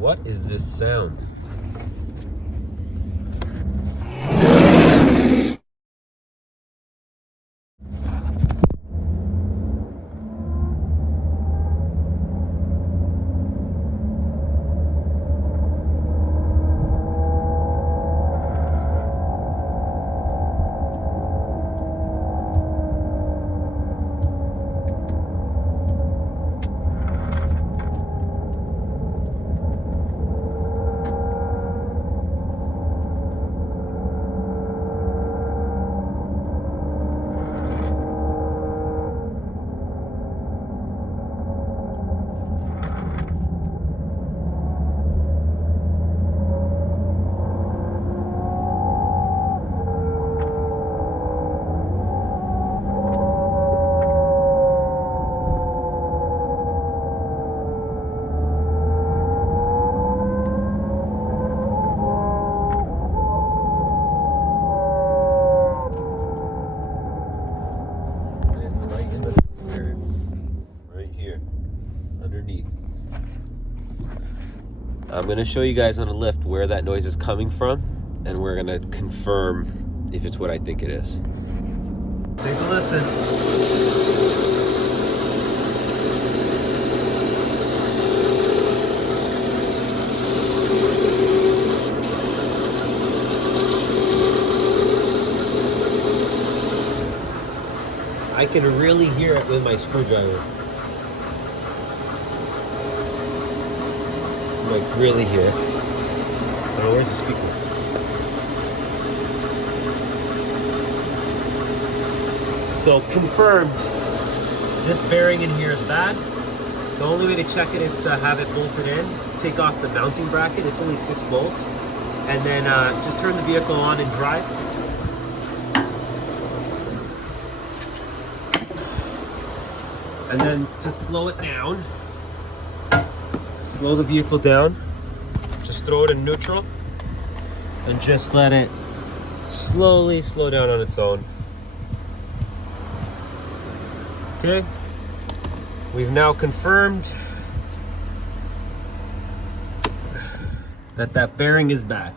What is this sound? I'm gonna show you guys on a lift where that noise is coming from, and we're gonna confirm if it's what I think it is. Take a listen. I can really hear it with my screwdriver. Like really hear it. Oh, where's the speaker? So confirmed, this bearing in here is bad. The only way to check it is to have it bolted in. Take off the mounting bracket. It's only 6 bolts, and then just turn the vehicle on and drive. And then to slow it down. Slow the vehicle down, just throw it in neutral and just let it slowly slow down on its own. Okay, we've now confirmed that that bearing is bad.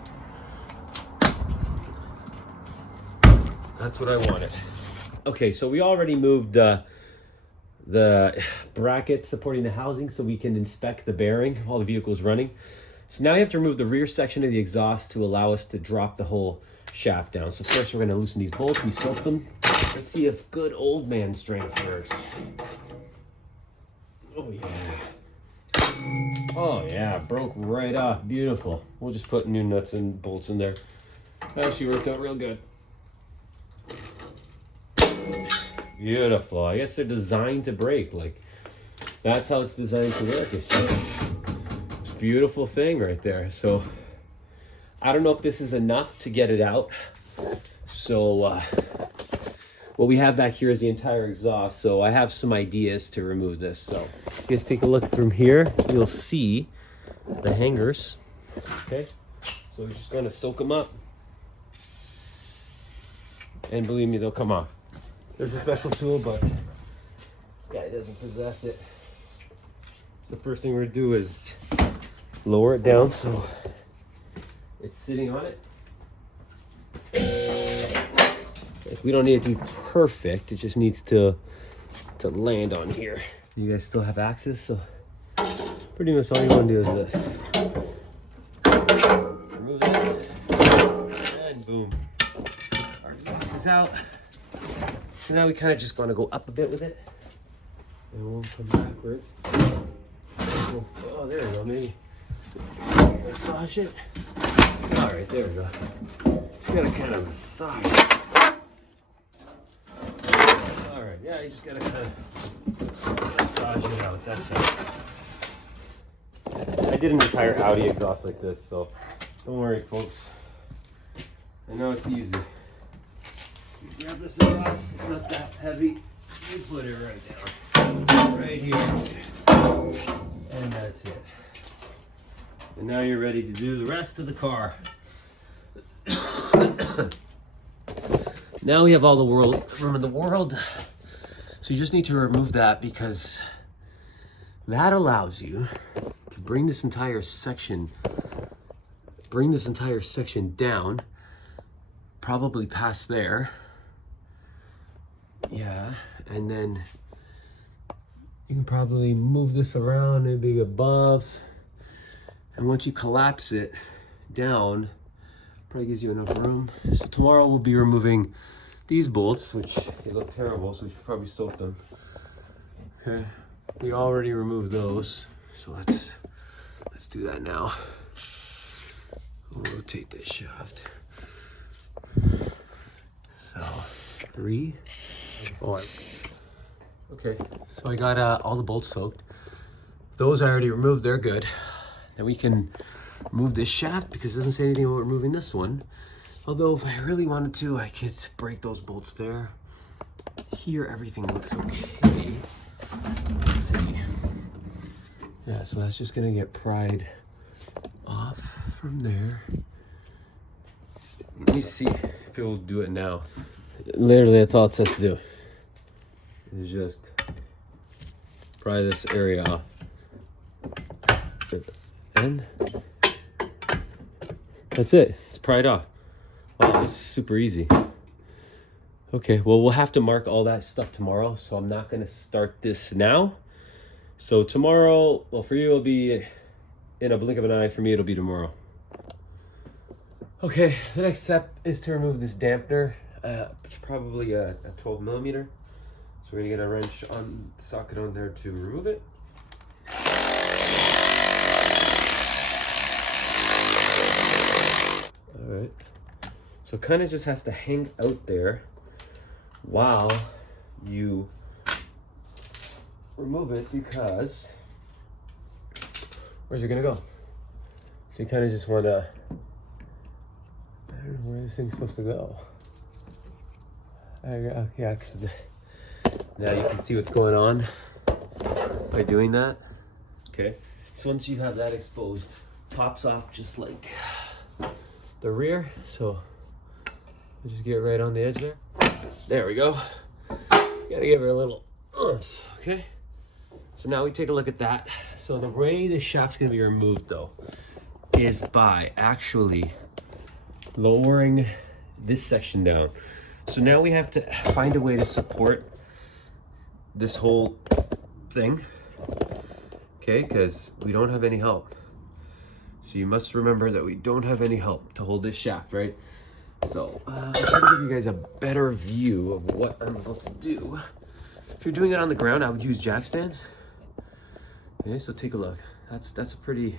That's what I wanted. Okay, so we already moved the bracket supporting the housing so we can inspect the bearing while the vehicle is running. So now you have to remove the rear section of the exhaust to allow us to drop the whole shaft down. So first we're going to loosen these bolts. We soaked them. Let's see if good old man strength works. Oh yeah. Oh yeah, broke right off. Beautiful. We'll just put new nuts and bolts in there. That actually worked out real good. Beautiful. I guess they're designed to break. Like, that's how it's designed to work. It's a beautiful thing right there. So I don't know if this is enough to get it out. So what we have back here is the entire exhaust. So I have some ideas to remove this. So if you guys take a look from here, you'll see the hangers. Okay. So we're just going to soak them up. And believe me, they'll come off. There's a special tool, but this guy doesn't possess it. So the first thing we're gonna do is lower it down so it's sitting on it. We don't need it to be perfect, it just needs to land on here. You guys still have access, so pretty much all you want to do is this. Remove this, and boom. Our exhaust is out. So now we kind of just want to go up a bit with it. And we'll come backwards. Oh, there we go, maybe massage it. All right, there we go. Just gotta kind of massage it. All right, yeah, you just gotta kind of massage it out, that's it. I did an entire Audi exhaust like this, so don't worry, folks. I know it's easy. You grab this exhaust, it's not that heavy. You put it right down, right here, and that's it. And now you're ready to do the rest of the car. Now we have all the room in the world. So you just need to remove that because that allows you to bring this entire section down, probably past there. Yeah, and then you can probably move this around and be above. And once you collapse it down, probably gives you enough room. So tomorrow we'll be removing these bolts, which they look terrible, so we should probably soak them. Okay, we already removed those, so let's do that now. We'll rotate this shaft. So 3, 4. Okay, so I got all the bolts soaked. Those I already removed, they're good. Then we can remove this shaft because it doesn't say anything about removing this one. Although if I really wanted to, I could break those bolts there. Here, everything looks okay. Let's see. Yeah, so that's just gonna get pried off from there. Let me see if it will do it now. Literally, that's all it says to do. Is just pry this area off. And that's it. It's pried off. Wow, it's super easy. Okay, well, we'll have to mark all that stuff tomorrow, so I'm not going to start this now. So tomorrow, well, for you, it'll be in a blink of an eye. For me, it'll be tomorrow. Okay, the next step is to remove this dampener. It's probably a 12 millimeter. So we're going to get a wrench on the socket on there to remove it. All right. So it kind of just has to hang out there while you remove it, because where's it gonna go? So you kind of just want to, I don't know where this thing's supposed to go. Yeah, because now you can see what's going on by doing that. Okay, so once you have that exposed, pops off just like the rear. So just get right on the edge there. There we go. Gotta give her a little oomph. Okay, so now we take a look at that. So the way the shaft's gonna be removed though is by actually lowering this section down. So now we have to find a way to support this whole thing, okay, because we don't have any help. So you must remember that we don't have any help to hold this shaft, right? So I'm trying to give you guys a better view of what I'm about to do. If you're doing it on the ground, I would use jack stands. Okay, so take a look. That's a pretty,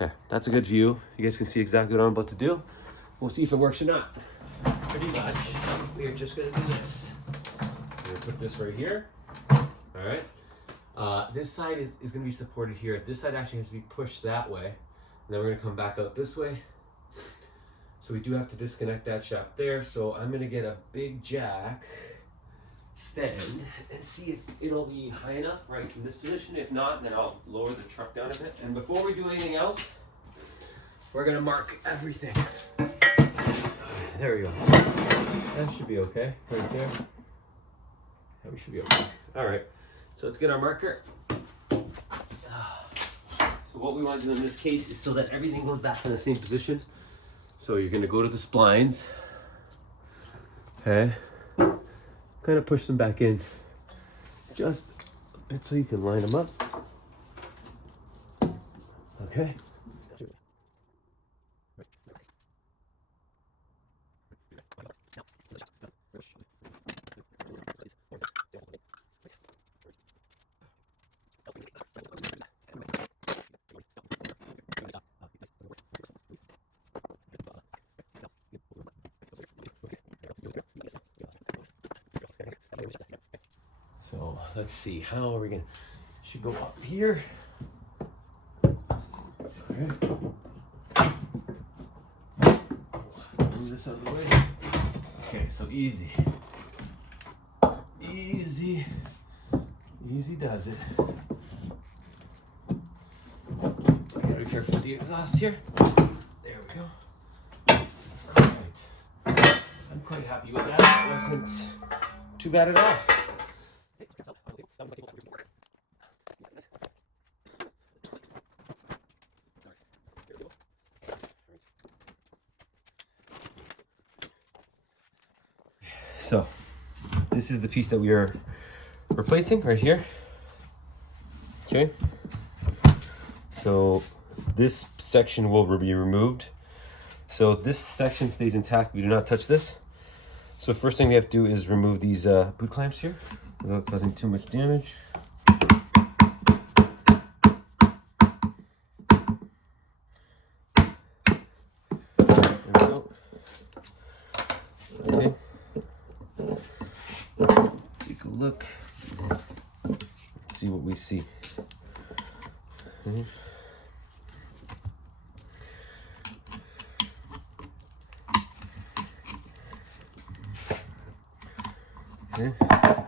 yeah, that's a good view. You guys can see exactly what I'm about to do. We'll see if it works or not. Pretty much, we are just gonna do this. We're gonna put this right here. All right. This side is gonna be supported here. This side actually has to be pushed that way. And then we're gonna come back out this way. So we do have to disconnect that shaft there. So I'm gonna get a big jack stand and see if it'll be high enough right in this position. If not, then I'll lower the truck down a bit. And before we do anything else, we're gonna mark everything. There we go. That should be okay right there. Yeah, we should be okay. All right, so let's get our marker. So what we want to do in this case is so that everything goes back in the same position. So you're gonna go to the splines, okay? Kind of push them back in just a bit so you can line them up. Okay. So let's see, how are we gonna, should go up here. Okay. Move this out of the way. Okay, so easy. Easy does it. I gotta be careful with the exhaust here. There we go. Alright. I'm quite happy with that. It wasn't too bad at all. So this is the piece that we are replacing right here. Okay. So this section will be removed. So this section stays intact. We do not touch this. So first thing we have to do is remove these boot clamps here without causing too much damage. There we go. Okay. Take a look. Let's see what we see. Okay.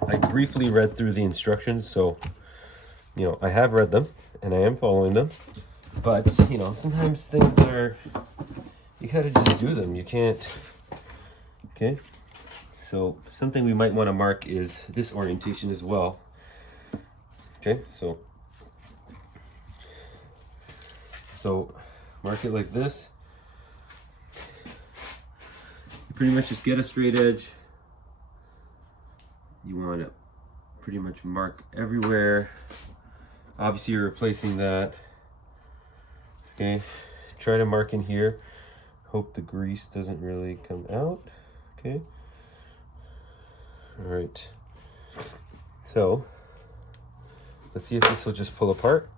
I briefly read through the instructions, so I have read them and I am following them, but sometimes things are, you gotta just do them. You can't. Okay, so something we might want to mark is this orientation as well. Okay, so mark it like this. You pretty much just get a straight edge. You want to pretty much mark everywhere. Obviously you're replacing that. Okay, try to mark in here. Hope the grease doesn't really come out. Okay, all right, so let's see if this will just pull apart.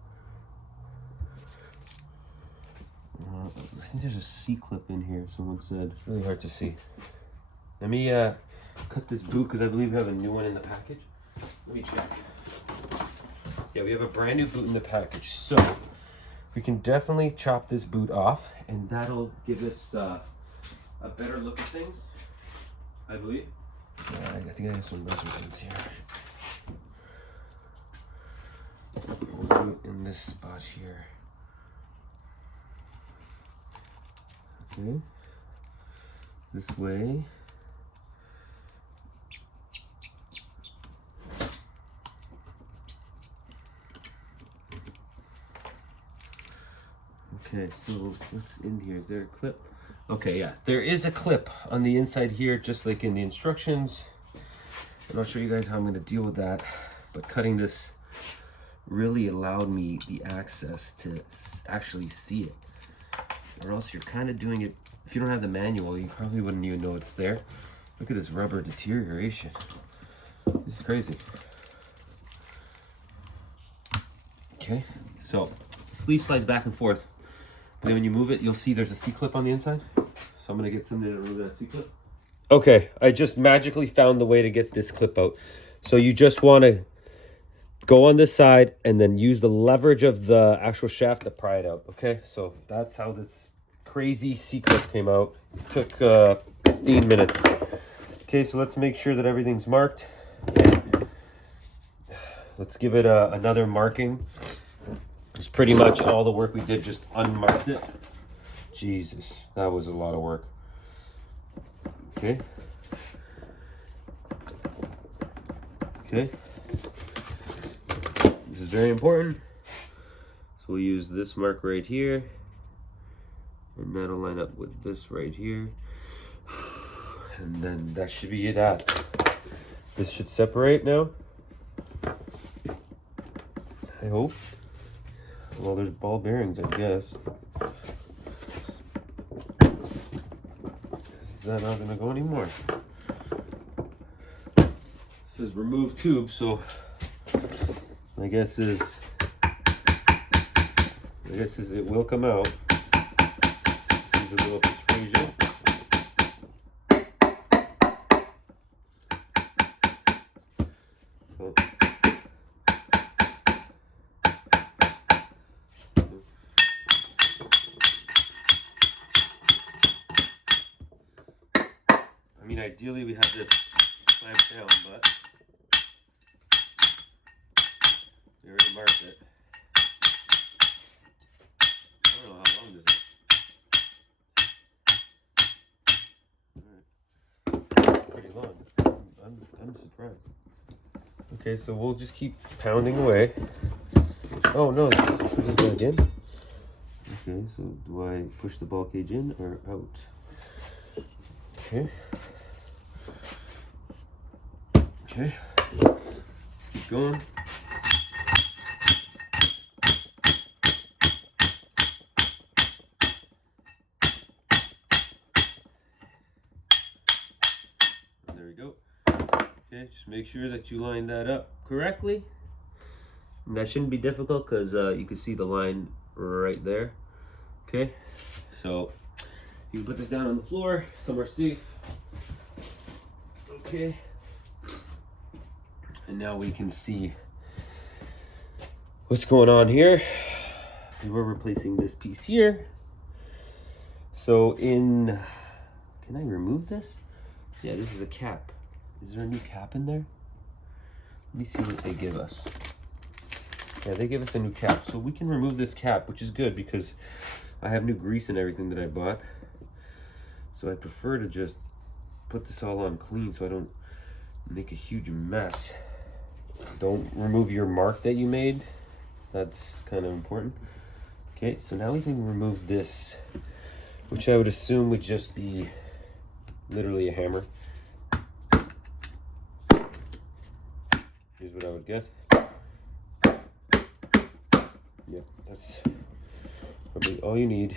I think there's a C-clip in here, someone said. It's really hard to see. Let me cut this boot because I believe we have a new one in the package. Let me check. Yeah, we have a brand new boot in the package, so we can definitely chop this boot off, and that'll give us a better look at things, I believe. I think I have some measurements here. We'll do it in this spot here. Okay, this way. Okay, so what's in here? Is there a clip? Okay, yeah, there is a clip on the inside here, just like in the instructions. And I'll show you guys how I'm going to deal with that. But cutting this really allowed me the access to actually see it. Or else you're kind of doing it, if you don't have the manual, you probably wouldn't even know it's there. Look at this rubber deterioration. This is crazy. Okay, so the sleeve slides back and forth. Then when you move it, you'll see there's a C-clip on the inside. So I'm gonna get something to remove that C-clip. Okay, I just magically found the way to get this clip out. So you just wanna go on this side and then use the leverage of the actual shaft to pry it out, okay? So that's how this crazy C-clip came out. It took 15 minutes. Okay, so let's make sure that everything's marked. Let's give it another marking. It's pretty much all the work we did, just unmarked it. Jesus, that was a lot of work. Okay. Okay. This is very important. So we'll use this mark right here. And that'll line up with this right here. And then that should be that. This should separate now. I hope. Well, there's ball bearings, I guess. Is that not gonna go anymore? It says remove tube, so my guess is it will come out. Use a little persuasion. So, I mean, ideally we have this clamped down, but we already marked it. I don't know how long this is. Alright. Pretty long. I'm surprised. Okay, so we'll just keep pounding away. Oh no, let's put this back in. Okay, so do I push the ball cage in or out? Okay. Okay, let's keep going. There we go. Okay, just make sure that you line that up correctly. And that shouldn't be difficult because you can see the line right there. Okay, so you can put this down on the floor, somewhere safe. Okay, and now we can see what's going on here. We're replacing this piece here. So can I remove this? Yeah, this is a cap. Is there a new cap in there? Let me see what they give us. Yeah, they give us a new cap. So we can remove this cap, which is good because I have new grease and everything that I bought. So I prefer to just put this all on clean so I don't make a huge mess. Don't remove your mark that you made. That's kind of important. Okay, so now we can remove this, which I would assume would just be literally a hammer. Here's what I would guess. Yep, that's probably all you need.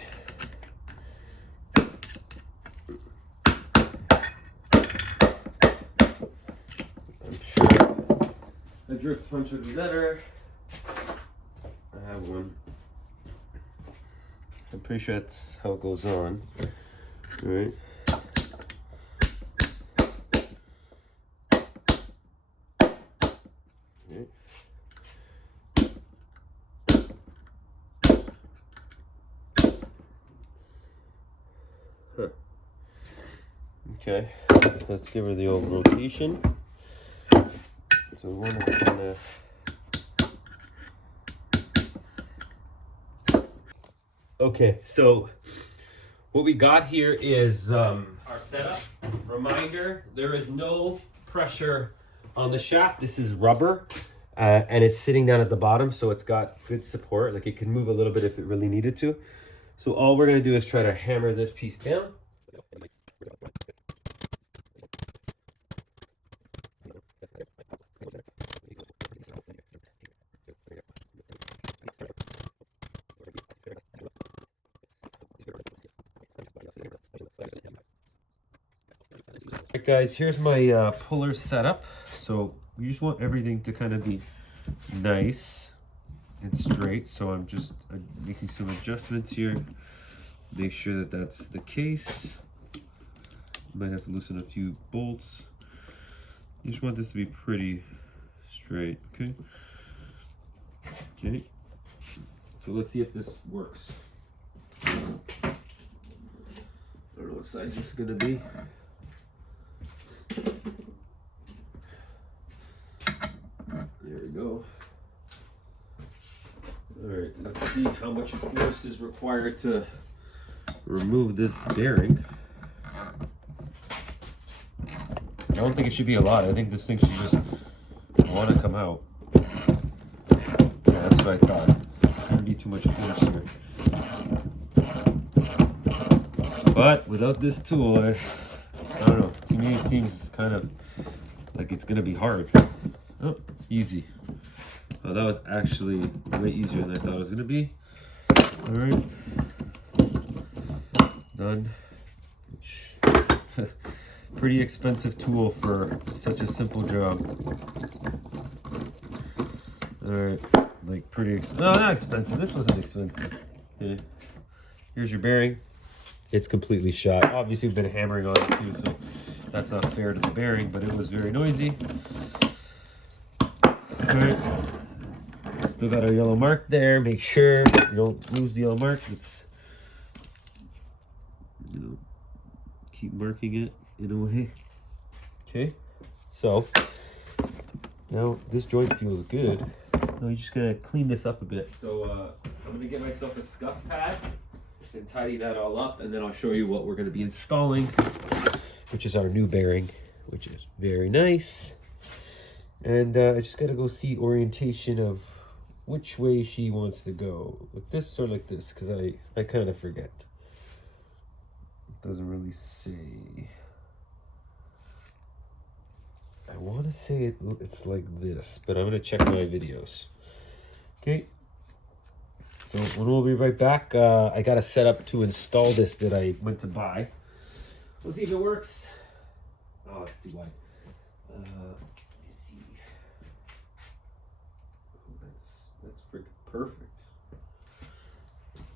I'm sure a drift punch would be better. I have one. I'm pretty sure that's how it goes on. All right. Huh. Okay, let's give her the old rotation. So we want to kind of. Okay, so what we got here is our setup. Reminder, there is no pressure on the shaft. This is rubber and it's sitting down at the bottom, so it's got good support. Like it can move a little bit if it really needed to. So all we're gonna do is try to hammer this piece down. Alright guys, here's my puller setup. So we just want everything to kind of be nice and straight. So I'm just making some adjustments here. Make sure that that's the case. Might have to loosen a few bolts. You just want this to be pretty straight, okay? Okay. So let's see if this works. I don't know what size this is gonna be. There we go. All right, let's see how much force is required to remove this bearing. I don't think it should be a lot. I think this thing should just want to come out. Yeah, that's what I thought. There's gonna be too much force here. But without this tool, I don't know. To me, it seems kind of like it's gonna be hard. Oh, easy. Oh, that was actually way easier than I thought it was gonna be. All right, done. Pretty expensive tool for such a simple job. All right, like pretty. No, not expensive. This wasn't expensive. Okay. Here's your bearing. It's completely shot. Obviously, we've been hammering on it too, so that's not fair to the bearing, but it was very noisy. All right. Still got our yellow mark there. Make sure you don't lose the yellow mark. It's, keep marking it in a way. Okay. So now this joint feels good. Now you're just gonna clean this up a bit. So I'm gonna get myself a scuff pad and tidy that all up, and then I'll show you what we're going to be installing, which is our new bearing, which is very nice. And I just got to go see orientation of which way she wants to go, like this or like this, because I kind of forget. It doesn't really say. I want to say it's like this, but I'm going to check my videos. Okay. So when we'll be right back, I got a setup to install this that I went to buy. We'll see if it works. Oh, it's too wide. Let's see. Oh, that's freaking perfect.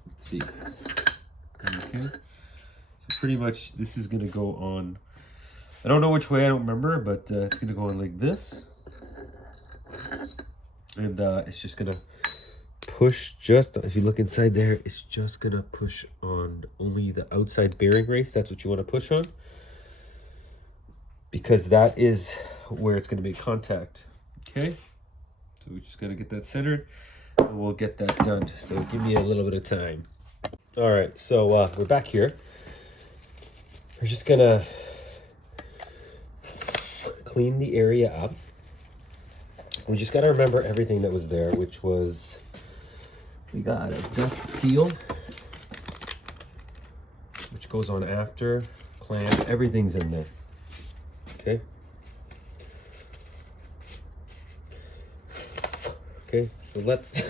Let's see. Okay. So pretty much this is gonna go on. I don't know which way. I don't remember, but it's gonna go on like this, and it's just gonna push just. If you look inside there, it's just gonna push on only the outside bearing race. That's what you want to push on, because that is where it's going to make contact. Okay, so we just got to get that centered and we'll get that done. So give me a little bit of time. All right, so we're back here. We're just gonna clean the area up. We just got to remember everything that was there, which was, we got a dust seal, which goes on after, clamp, everything's in there. Okay. Okay, so let's,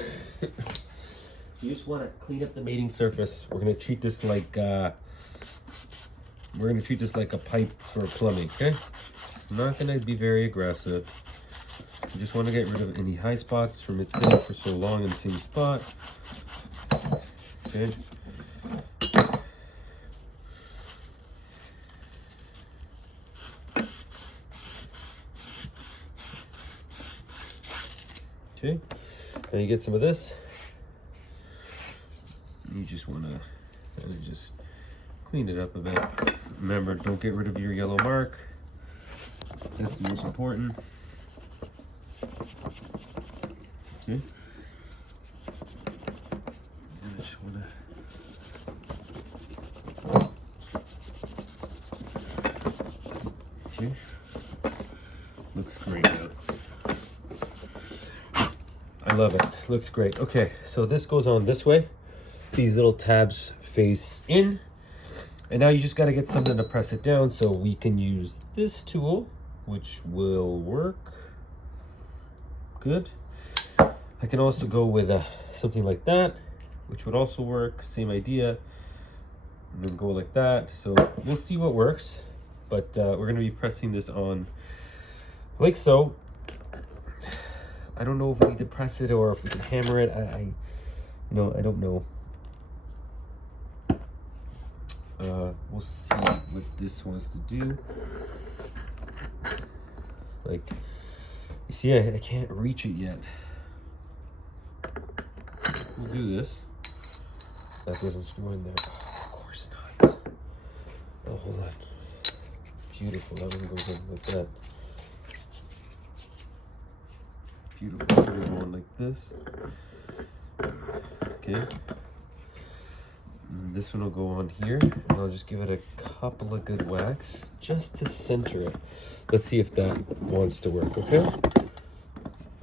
you just want to clean up the mating surface. We're going to treat this like, a pipe for plumbing, okay? I'm not going to be very aggressive. I just want to get rid of any high spots from it sitting for so long in the same spot. Okay. Okay, now you get some of this. You just want to kind of just clean it up a bit. Remember, don't get rid of your yellow mark. That's the most important. Okay. And I just want to. Okay. Looks great now. I love it. Looks great. Okay, so this goes on this way. These little tabs face in. And now you just got to get something to press it down, so we can use this tool, which will work. Good. I can also go with something like that, which would also work. Same idea. And then go like that. So we'll see what works. But we're going to be pressing this on like so. I don't know if we need to press it or if we can hammer it. I don't know. We'll see what this wants to do. Like, you see, I can't reach it yet. We'll do this. That doesn't screw in there. Oh, of course not. Oh, hold on. Beautiful. That one goes in like that. Beautiful. Put it on like this. Okay. And this one will go on here, and I'll just give it a couple of good whacks just to center it. Let's see if that wants to work, okay?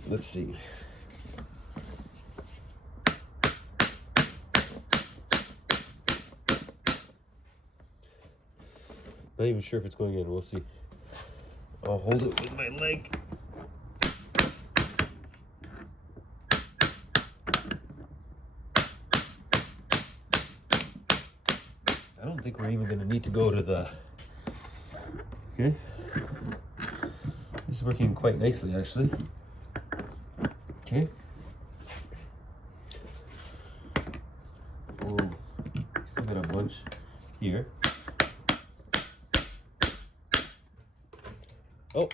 Let's see. Not even sure if it's going in. We'll see. I'll hold it with my leg. I don't think we're even going to need to go to the... Okay. This is working quite nicely, actually. Okay. Oh, still got a bunch here. Oh,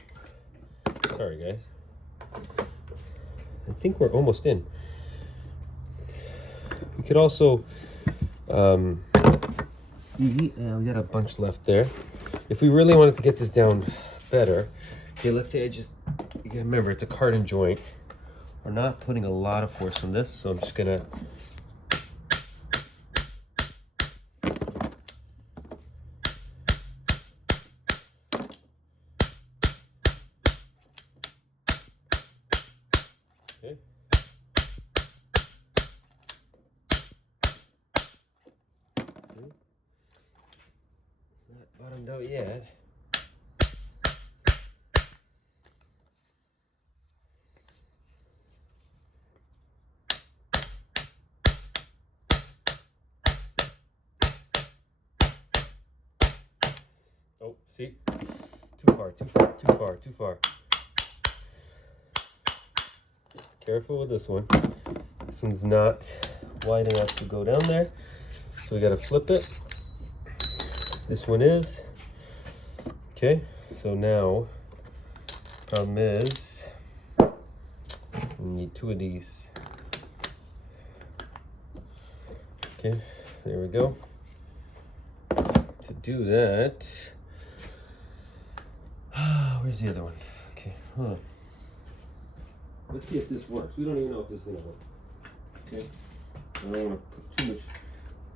sorry guys. I think we're almost in. We could also see, we got a bunch left there. If we really wanted to get this down better, okay, let's say remember it's a cardan joint. We're not putting a lot of force on this, so I'm just gonna okay. Not bottomed out yet. Oh, see? Too far, too far, too far, too far. Careful with this one. This one's not wide enough to go down there. So we gotta flip it. This one is. Okay, so now, problem is, we need 2 of these. Okay, there we go. To do that, where's the other one? Okay, hold on. Let's see if this works. We don't even know if this is gonna work. Okay, I don't want to put too much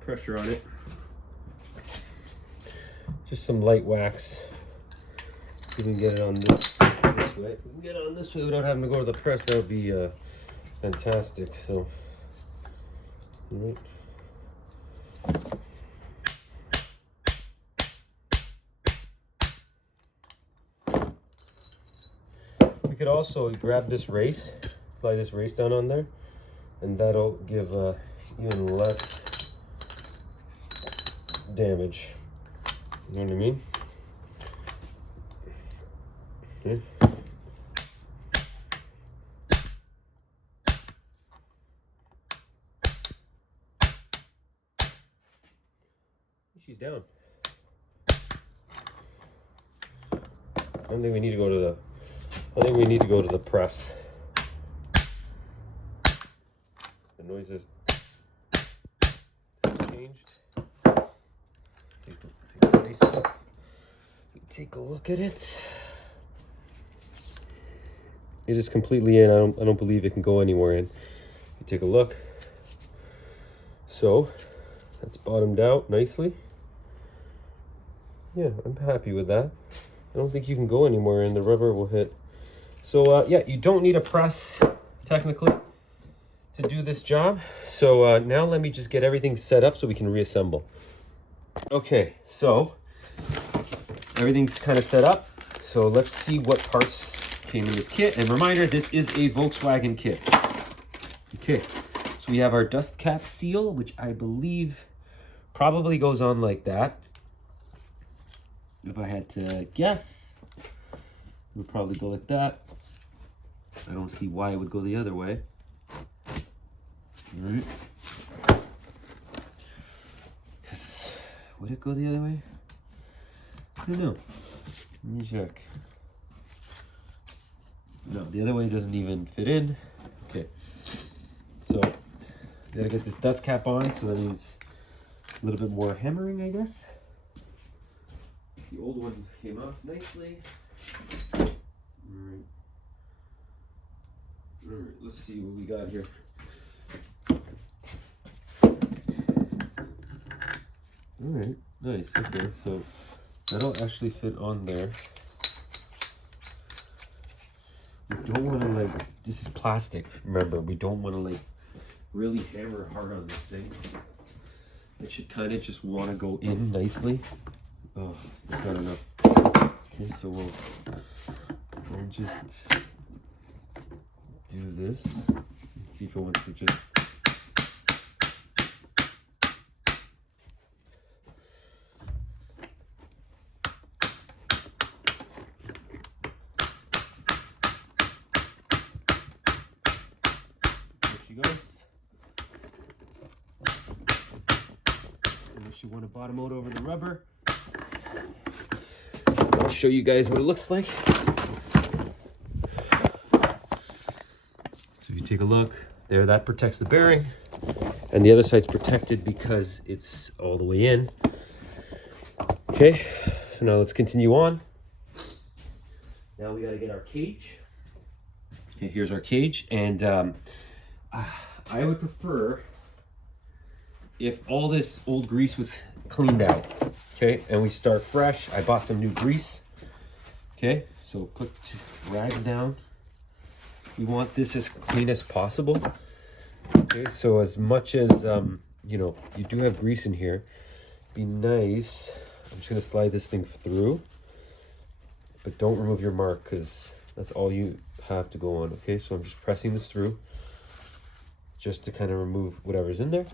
pressure on it. Just some light wax. See if we can get it on this way. If we can get it on this way without having to go to the press, that would be fantastic. So, all right. We could also grab this race, slide this race down on there, and that'll give even less damage. You know what I mean? Okay. She's down. I don't think we need to go to the. I think we need to go to the press. The noises changed. Take a look at it. It is completely in. I don't believe it can go anywhere in. You take a look. So that's bottomed out nicely. Yeah, I'm happy with that. I don't think you can go anywhere and the rubber will hit. So yeah, you don't need a press technically to do this job. So now let me just get everything set up so we can reassemble. Okay, so everything's kind of set up. So let's see what parts came in this kit. And reminder, this is a Volkswagen kit. Okay, so we have our dust cap seal, which I believe probably goes on like that. If I had to guess, it would probably go like that. I don't see why it would go the other way. All right. Would it go the other way? I don't know. Let me check. No, the other way doesn't even fit in. Okay. So, gotta get this dust cap on, so that means a little bit more hammering, I guess. The old one came off nicely. All right, let's see what we got here. All right, nice. Okay, so that'll actually fit on there. We don't want to this is plastic. Remember, we don't want to really hammer hard on this thing. It should kind of just want to go in nicely. Oh, it's not enough. Okay, so we'll just do this and see if it wants to just. There she goes. Unless you want to bottom out over the rubber. I'll show you guys what it looks like. So if you take a look there, that protects the bearing, and the other side's protected because it's all the way in. Okay, so now let's continue on. Now we got to get our cage. Okay, here's our cage, and I would prefer if all this old grease was cleaned out. Okay, and we start fresh. I bought some new grease. Okay, so put rags down. We want this as clean as possible. Okay, so as much as you know, you do have grease in here, be nice. I'm just gonna slide this thing through, but don't remove your mark because that's all you have to go on. Okay, so I'm just pressing this through just to kind of remove whatever's in there.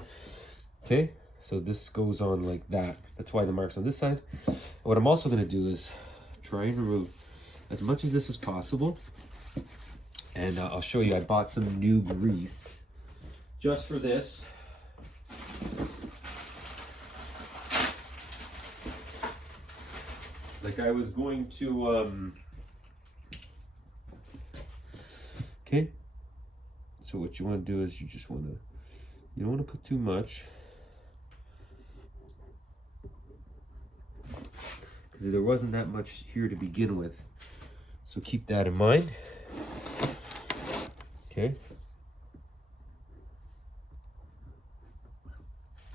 Okay, So this goes on like that. That's why the mark's on this side. And what I'm also going to do is try and remove as much of this as possible. And I'll show you, I bought some new grease just for this. Like I was going to, okay. So what you want to do is you just want to, you don't want to put too much. Because there wasn't that much here to begin with. So keep that in mind. Okay.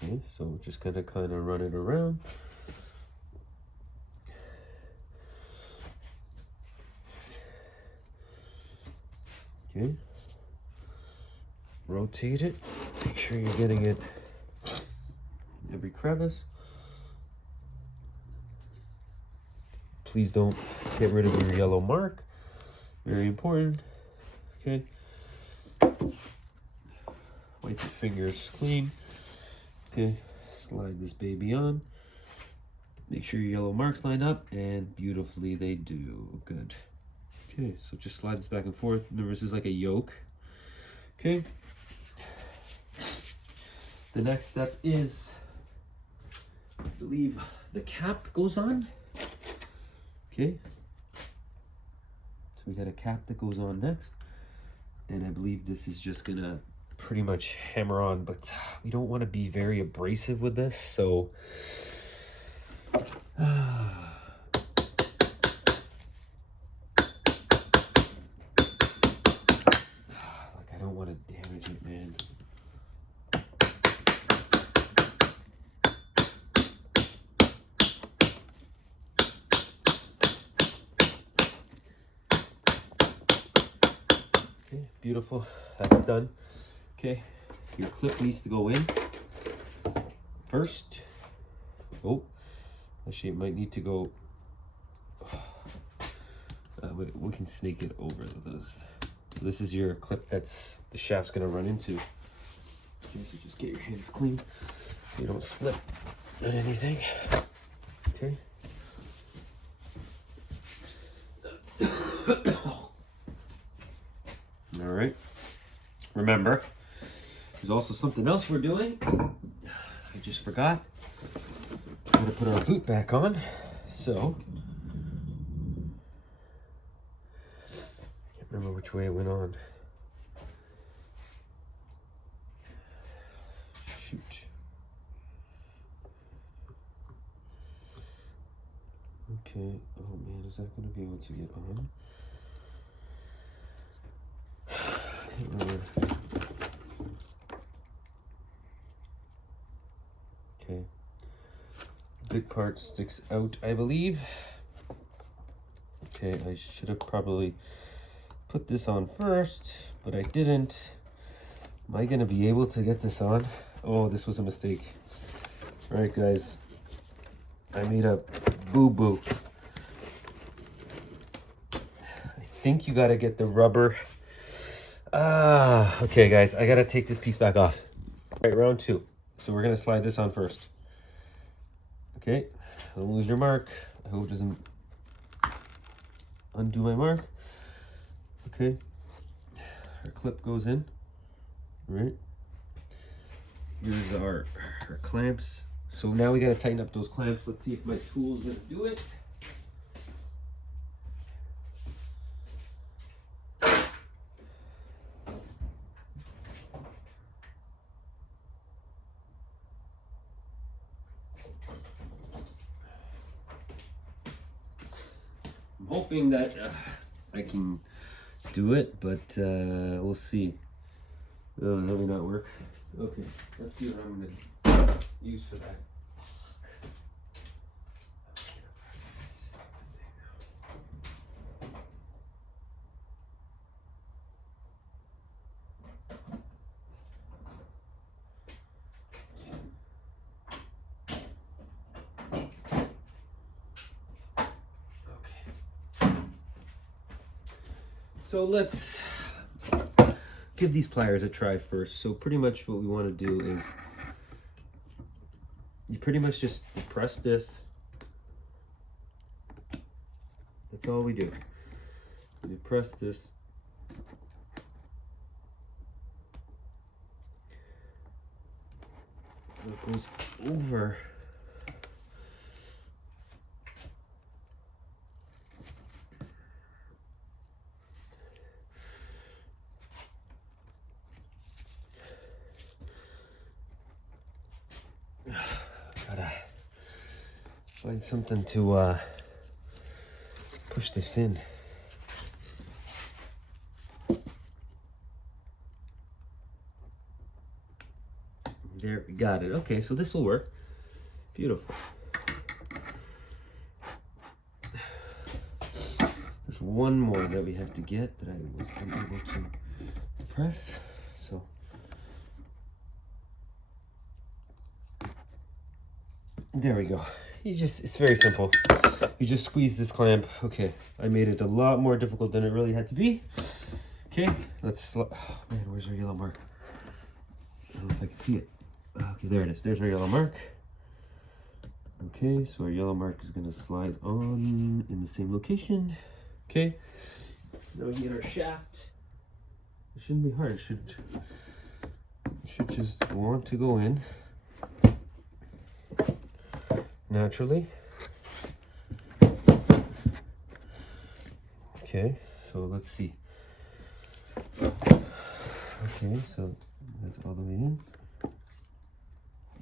Okay, so we're just gonna kind of run it around. Okay. Rotate it. Make sure you're getting it every crevice. Please don't get rid of your yellow mark. Very important. Okay. Wipe your fingers clean. Okay. Slide this baby on. Make sure your yellow marks line up, and beautifully they do. Good. Okay, so just slide this back and forth. Remember, this is like a yoke. Okay. The next step is, I believe, the cap goes on. Okay. So we got a cap that goes on next. And I believe this is just gonna pretty much hammer on, but we don't want to be very abrasive with this, so like I don't want to damage it, man. Okay, beautiful. That's done. Okay, your clip needs to go in first. Oh, actually it might need to go, we can snake it over this. This is your clip that's the shaft's gonna run into. Okay, so just get your hands clean so you don't slip on anything. Okay. All right. Remember, there's also something else we're doing. I just forgot. We're gonna put our boot back on. So, can't remember which way it went on. Shoot. Okay. Oh man, is that gonna be able to get on? I can't remember. Okay. Big part sticks out, I believe. Okay, I should have probably put this on first, but I didn't. Am I gonna be able to get this on? Oh, this was a mistake. All right, guys. I made a boo-boo. I think you gotta get the rubber. Okay, guys, I gotta take this piece back off. All right, round two. So we're gonna slide this on first. Okay, don't lose your mark. I hope it doesn't undo my mark. Okay, our clip goes in. All right, here's our clamps. So now we gotta tighten up those clamps. Let's see if my tool's gonna do it. I'm hoping that I can do it, but we'll see. Oh, that may not work. Okay, let's see what I'm gonna use for that. So let's give these pliers a try first. So pretty much what we want to do is You pretty much just press this. That's all we do. You press this. So it goes over. Gotta find something to push this in. There, we got it. Okay, so this will work. Beautiful. There's one more that we have to get that I was unable to press. So there we go. It's very simple. You just squeeze this clamp. Okay, I made it a lot more difficult than it really had to be. Okay, oh man, where's our yellow mark? I don't know if I can see it. Okay, there it is. There's our yellow mark. Okay, so our yellow mark is going to slide on in the same location. Okay, now we get our shaft. It shouldn't be hard. It should just want to go in naturally. Okay, so let's see. Okay, so that's all the way in.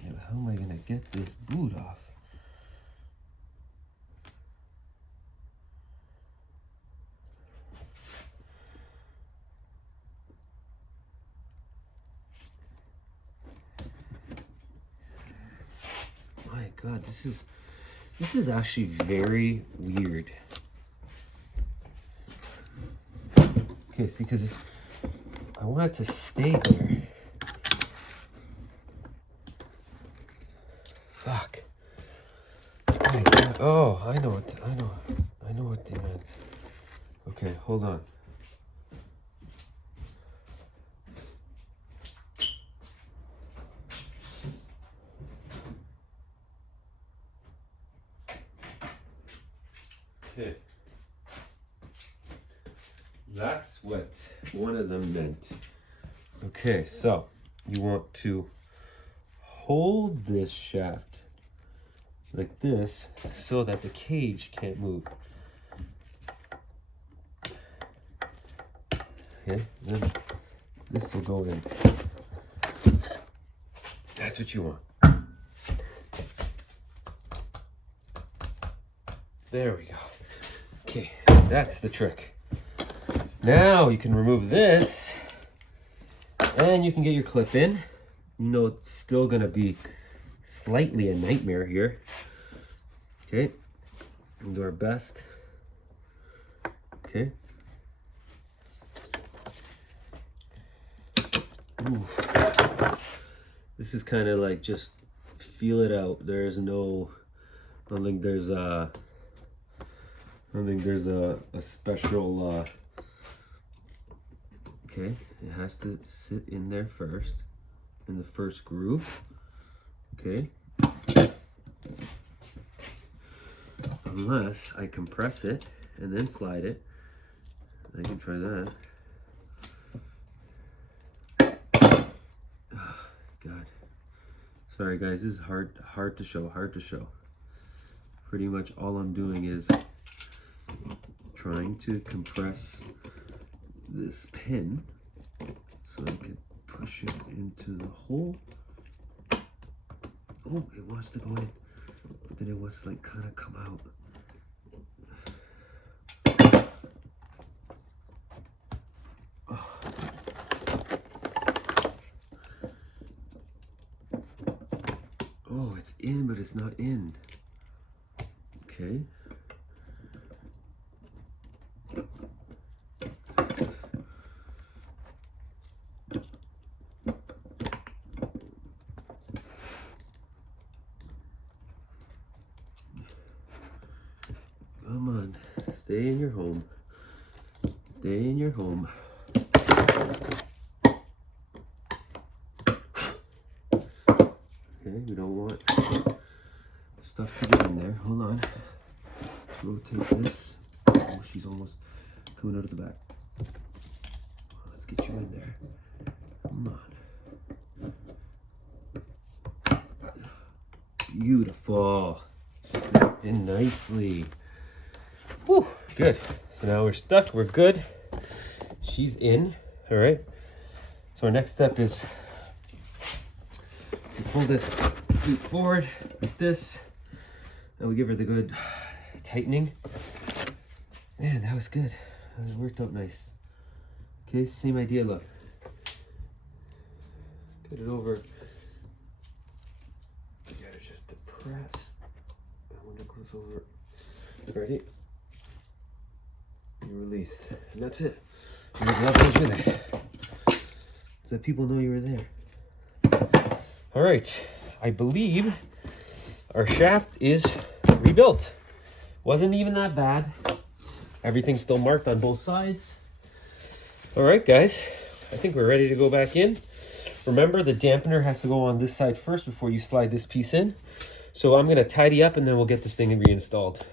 Yeah, how am I gonna get this boot off? My God, this is actually very weird. Okay, see, because I want it to stay there. Fuck. Oh, my God. Oh, I know what they meant. Okay, hold on. Okay. That's what one of them meant. Okay, so you want to hold this shaft like this so that the cage can't move. Okay, then this will go in. That's what you want. There we go. Okay, that's the trick. Now you can remove this and you can get your clip in. You know it's still gonna be slightly a nightmare here. Okay, we'll do our best. Okay. Ooh. This is kind of like just feel it out. There's no, I don't think there's a special okay, it has to sit in there first, in the first groove. Okay. Unless I compress it and then slide it. I can try that. Oh, God. Sorry guys, this is hard to show. Pretty much all I'm doing is trying to compress this pin so I can push it into the hole. Oh, it wants to go in, but then it wants to like kind of come out. Oh. Oh, it's in, but it's not in. Okay. Come on, stay in your home. Stay in your home. Okay. Okay, we don't want stuff to get in there. Hold on. Rotate this. Oh, she's almost coming out of the back. Let's get you in there. Come on. Beautiful. She snapped in nicely. Whew, good. So now we're stuck. We're good. She's in. All right. So our next step is we pull this boot forward like this, and we give her the good tightening. Man, that was good. It worked out nice. Okay, same idea. Look. Get it over. You gotta just depress. And when it goes over, ready? You release, and that's it. And the glove goes with it, so that people know you were there. All right, I believe our shaft is rebuilt. Wasn't even that bad. Everything's still marked on both sides. All right, guys, I think we're ready to go back in. Remember, the dampener has to go on this side first before you slide this piece in. So I'm gonna tidy up and then we'll get this thing reinstalled.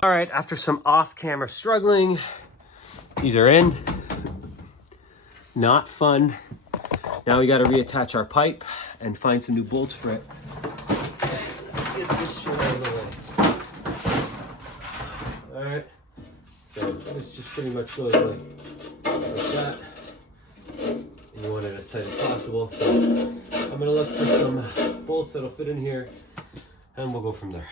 All right, after some off-camera struggling, these are in. Not fun. Now we got to reattach our pipe and find some new bolts for it. Get this shit out of the way. All right, so this just pretty much goes like that. And you want it as tight as possible. So I'm gonna look for some bolts that'll fit in here, and we'll go from there.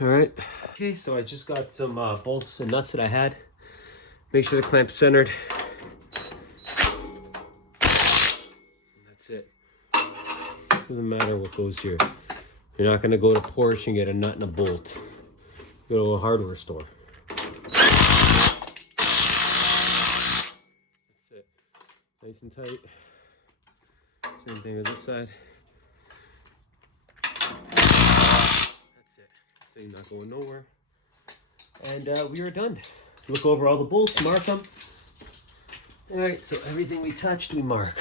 All right. Okay, so I just got some bolts and nuts that I had. Make sure the clamp's centered. And that's it. Doesn't matter what goes here. You're not gonna go to Porsche and get a nut and a bolt. Go to a hardware store. Nice and tight. Same thing as this side. That's it. This thing not going nowhere. And we are done. Look over all the bolts, mark them. All right, so everything we touched, we mark.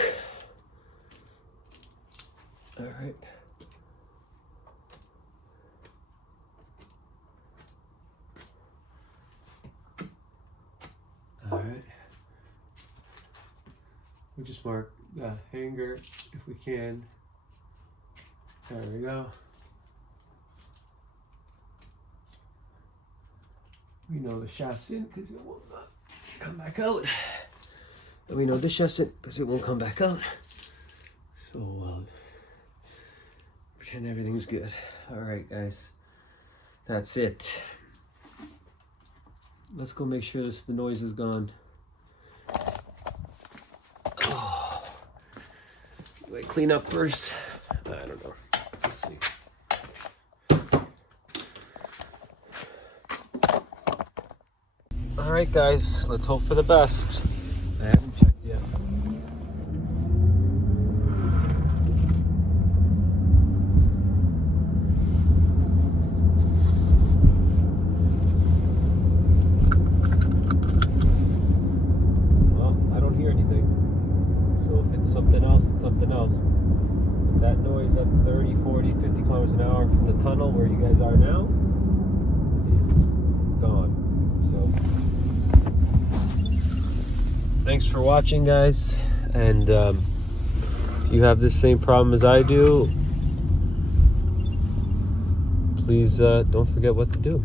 All right. All right. We'll just mark the hanger if we can. There we go. We know the shaft's in because it will not come back out. And we know this shaft's in because it won't come back out. So pretend everything's good. All right, guys. That's it. Let's go make sure the noise is gone. Oh. Do I clean up first? I don't know. Let's see. All right, guys. Let's hope for the best. I haven't checked yet. Something else. That noise at 30, 40, 50 kilometers an hour from the tunnel where you guys are now is gone. So thanks for watching, guys. And if you have this same problem as I do, please don't forget what to do.